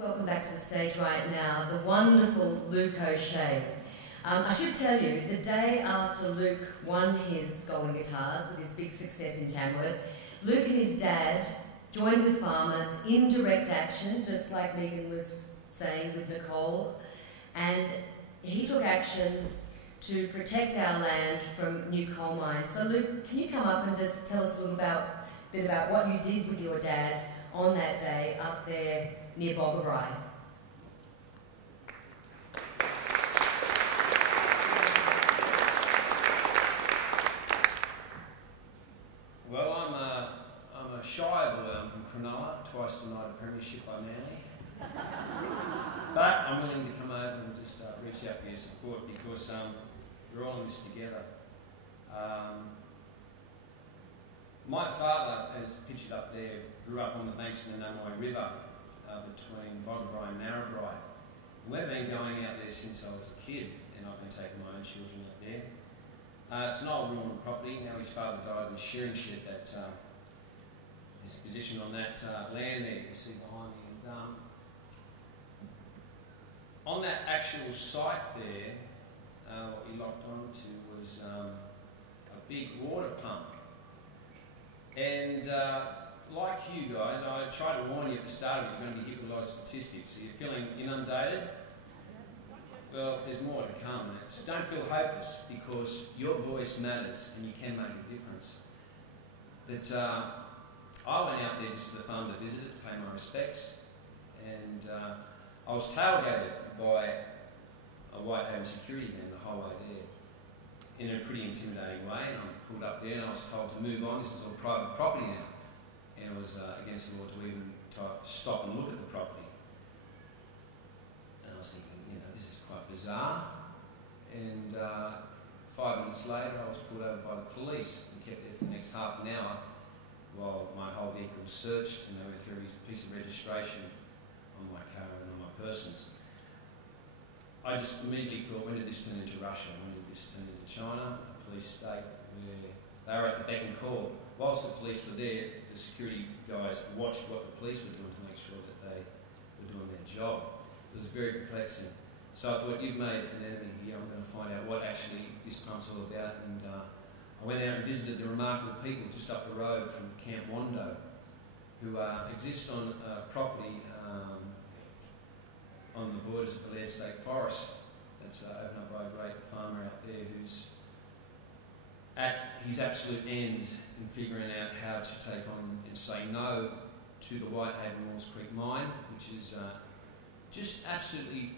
welcome back to the stage right now the wonderful Luke O'Shea. I should tell you, the day after Luke won his golden guitars with his big success in Tamworth, Luke and his dad joined with farmers in direct action, just like Megan was saying with Nicole, and he took action to protect our land from new coal mines. So Luke, can you come up and just tell us a little bit about what you did with your dad on that day up there near Boggabri? Well, I'm a Shire boy. I'm from Cronulla, twice denied a premiership by Manly. But I'm willing to come over and just reach out for your support because we're all in this together. My father, as pictured up there, grew up on the banks of the Namoi River between Boggabri and Narrabri. And we've been going out there since I was a kid, and I've been taking my own children up there. It's an old ruined property. Now his father died in the shearing shed that is positioned on that land there you see behind me. And, on that actual site there, what we locked onto was a big water pump. And like you guys, I tried to warn you at the start of it, you're going to be hit with a lot of statistics. So you're feeling inundated? Well, there's more to come, and don't feel hopeless because your voice matters and you can make a difference. But I went out there just for the fun to visit it, to pay my respects, and I was tailgated by a Whitehaven security man the whole way there in a pretty intimidating way, and I pulled up there and I was told to move on. This is all private property now, and it was against the law to even stop and look at the property. And I was thinking, this is quite bizarre. And 5 minutes later, I was pulled over by the police and kept there for the next half an hour while my whole vehicle was searched, and they went through a piece of registration on my car and on my persons. I just immediately thought, when did this turn into Russia? When did this turn into China? A police state where they were at the beck and call. Whilst the police were there, the security guys watched what the police were doing to make sure that they were doing their job. It was very perplexing. So I thought, you've made an enemy here. I'm going to find out what actually this pump's all about. And I went out and visited the remarkable people just up the road from Camp Wando, who exist on property on the borders of the Laird State Forest. That's opened up by a great farmer out there who's at his absolute end in figuring out how to take on and say no to the Whitehaven Walls Creek mine, which is just absolutely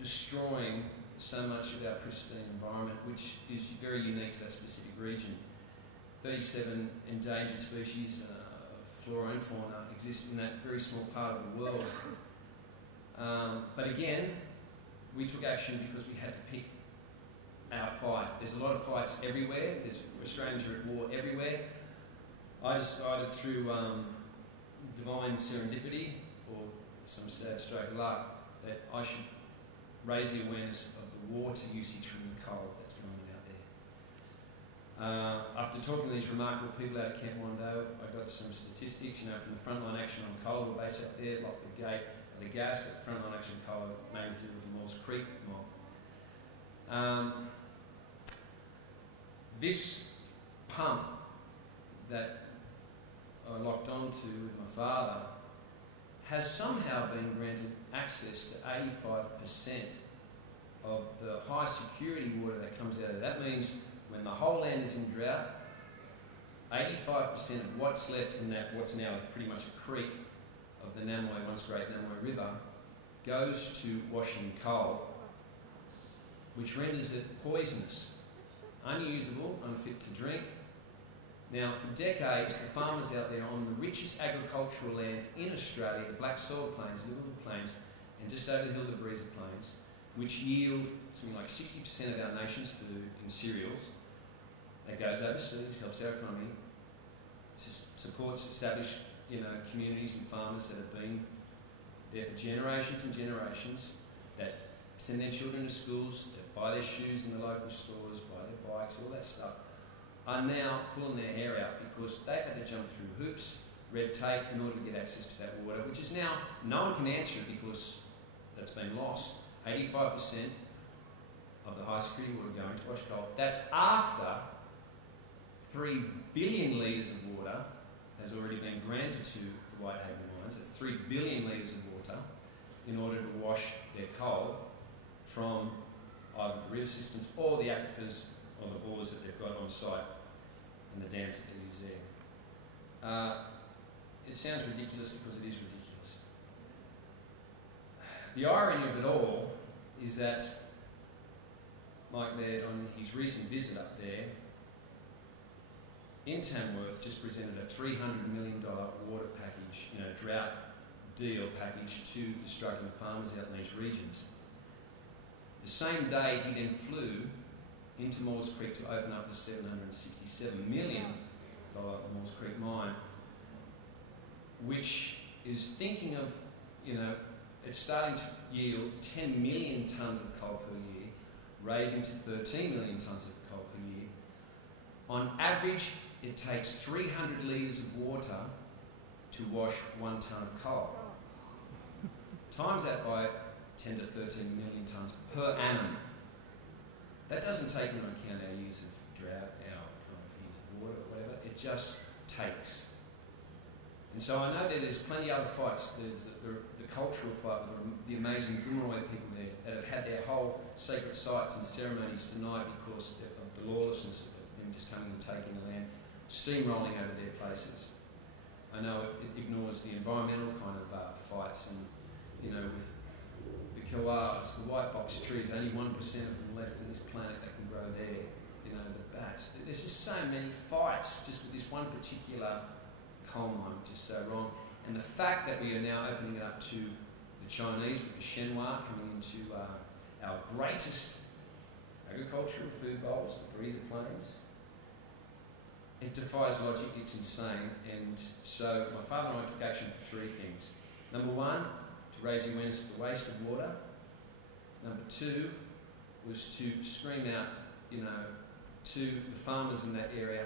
destroying so much of our pristine environment, which is very unique to that specific region. 37 endangered species of flora and fauna exist in that very small part of the world. But again, we took action because we had to pick our fight. There's a lot of fights everywhere. Australians are at war everywhere. I decided through divine serendipity, or some sad stroke of luck, that I should raise the awareness of the water usage from the coal that's going on out there. After talking to these remarkable people out at Camp Wando, I got some statistics, from the frontline action on coal, we're based up there, locked the gate of the gas, but the frontline action on coal mainly to do with the Maules Creek mob. This pump that I locked onto with my father has somehow been granted access to 85% of the high security water that comes out of it. That means when the whole land is in drought, 85% of what's left in that, what's now pretty much a creek of the Namoi, once great Namoi River, goes to washing coal, which renders it poisonous, unusable, unfit to drink. Now, for decades, the farmers out there on the richest agricultural land in Australia, the Black Soil Plains, the Livable Plains, and just over the hill, the Breezer Plains, which yield something like 60% of our nation's food in cereals, that goes overseas, helps our economy, supports established communities and farmers that have been there for generations and generations, that send their children to schools, that buy their shoes in the local stores, buy their bikes, all that stuff, are now pulling their hair out because they've had to jump through hoops red tape in order to get access to that water, which is now, no one can answer it because that's been lost. 85% of the high security water going to wash coal. That's after 3 billion litres of water has already been granted to the Whitehaven mines. That's 3 billion litres of water in order to wash their coal from either the river systems or the aquifers or the bores that they've got on site and the dams that they use there. It sounds ridiculous because it is ridiculous. The irony of it all is that Mike Baird, on his recent visit up there, in Tamworth, just presented a $300 million water package, drought deal package to the struggling farmers out in these regions. The same day he then flew into Maules Creek to open up the $767 million Maules Creek mine, which is thinking of, it's starting to yield 10 million tonnes of coal per year, raising to 13 million tonnes of coal per year. On average, it takes 300 litres of water to wash 1 tonne of coal. Times that by 10 to 13 million tonnes per annum. That doesn't take into account our years of drought, our kind of years of water, or whatever. It just takes. And so I know that there's plenty of other fights. There's the cultural fight with the amazing Gomeroi people there that have had their whole sacred sites and ceremonies denied because of the lawlessness of them just coming and taking the land, steamrolling over their places. I know it ignores the environmental kind of fights and, with the koalas, the white box trees, only 1% of them left on this planet that can grow there. The bats. There's just so many fights just with this one particular coal mine, which is so wrong. And the fact that we are now opening it up to the Chinese with the Shenhua coming into our greatest agricultural food bowls, the Breezer Plains, it defies logic, it's insane. And so my father and I took action for 3 things. Number 1, to raise the awareness of the waste of water. Number 2 was to scream out, to the farmers in that area,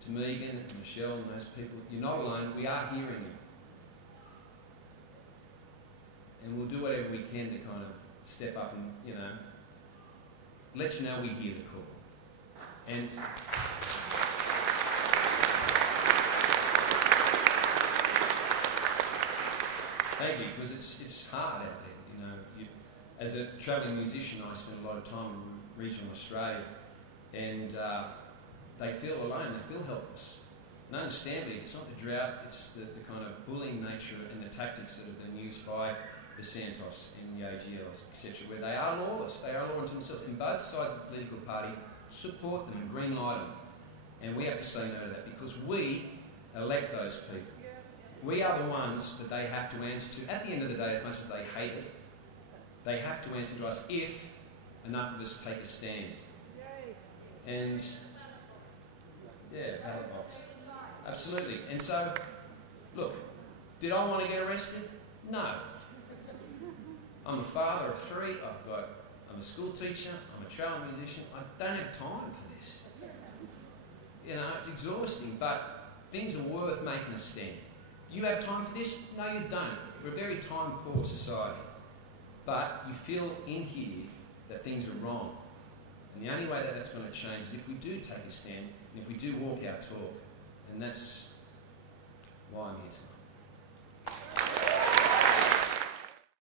to Megan and Michelle and those people, you're not alone, we are hearing you. And we'll do whatever we can to kind of step up and, let you know we hear the call. And thank you, because it's hard out there, as a travelling musician, I spend a lot of time in regional Australia, and they feel alone, they feel helpless. And understandably, it's not the drought, it's the kind of bullying nature and the tactics that have been used by the Santos and the AGLs, etc., where they are lawless, they are law unto themselves, and both sides of the political party support them and greenlight them. And we have to say no to that because we elect those people. We are the ones that they have to answer to. At the end of the day, as much as they hate it, they have to answer to us if enough of us take a stand. And yeah, ballot box. Absolutely. And so, look, did I want to get arrested? No. I'm a father of 3. I'm a school teacher. I'm a travelling musician. I don't have time for this. It's exhausting, but things are worth making a stand. You have time for this? No, you don't. We're a very time-poor society. But you feel in here that things are wrong. And the only way that that's going to change is if we do take a stand, and if we do walk our talk. And that's why I'm here today.